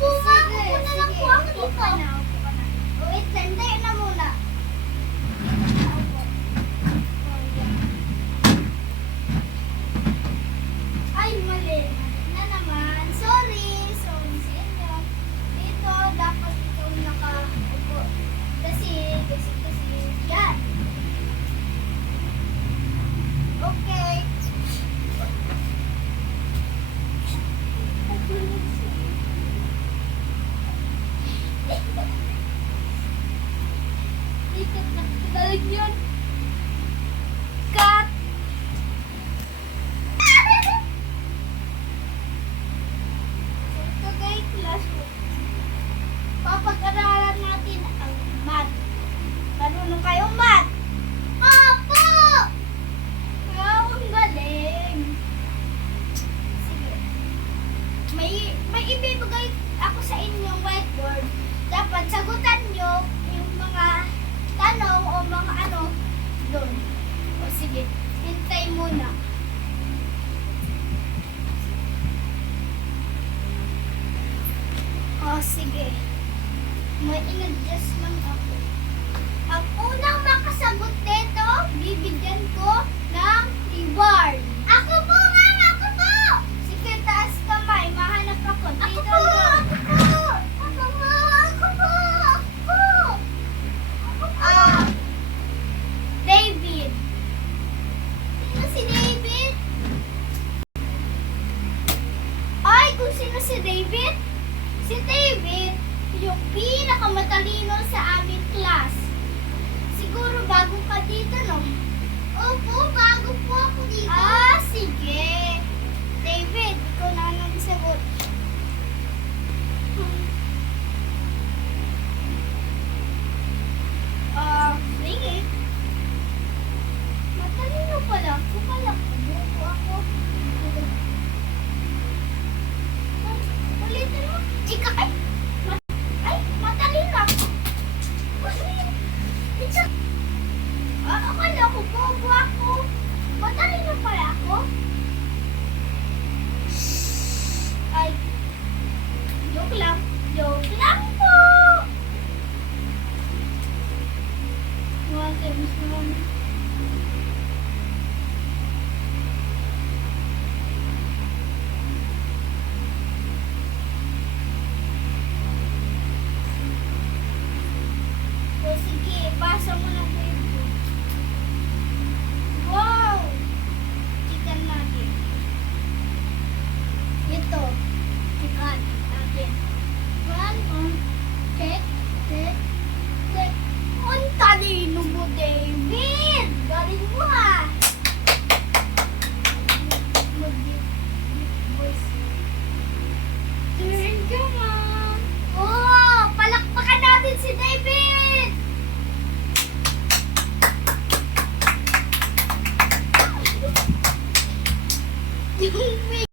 Upo nga, Sige, upo na lang sige. po ako Upo dito. ka na, upo ka na. Wait, sandali na muna. Upo. Oh, yan. Ay, mali. Na naman. Sorry. Sorry sa inyo. Dito, dapat ikaw nakaupo. Kasi, yan. Okay. Dito, nakagaling yun. Cut! Ito guys, classroom. Papag-aralan natin ang math. Marunong kayo math? Opo! Wow, ang galing. Sige. May ibibigay ako sa inyong whiteboard. Dapat sagutan nyo yung mga tanong o mga ano doon. O sige, hintay muna. O sige. May in-adjust lang ako. Ang unang makasagot nito, bibigyan ko ng reward. Ako po, ma'am! Ako po! Sige, taas kamay. Mahanap ako. Dito lang. Ako po! Ako po! Ako po! David. Sino si David? Ay, kung sino si David? Si David, yung pinakamatalino sa aming class. Siguro bago ka dito, no? Opo, bago po ako dito. Ah, sige. David, ikaw na nagsagot. Sige. Matalino pala. Kukala ko. Buko ako. Ulitin mo. Ika, ay, matalino ako. Akala ko, bobo ako. Matalino pala ako. Ay, joke lang. Joke lang po. Mga times naman. O sige, pasa mo lang po